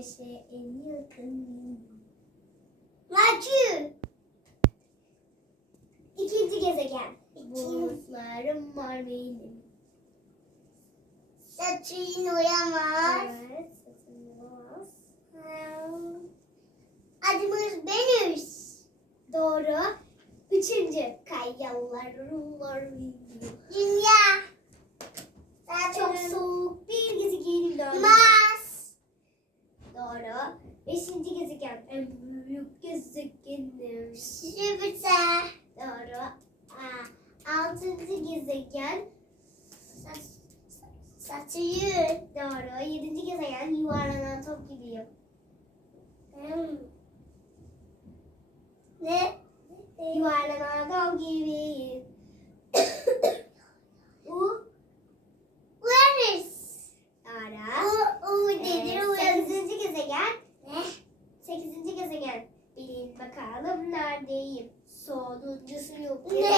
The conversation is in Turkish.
Güneşe en yakın. Merkür. İkinci gezegen. Bulutlarım var benim. Satürn uyanmaz. Evet. Adımız Venüs. Doğru. Üçüncü. Kayalar benim. Dünya. Doğru. Beşinci gezegen. En büyük gezegenim. Jüpiter. Doğru. Aa, altıncı gezegen. Sat- Satürn. Doğru. Yedinci gezegen yuvarlanan top gibiyim. Hmm. Ne? Yuvarlanan top gibiyim. Neredeyim. Sonuncusu yok. Ne?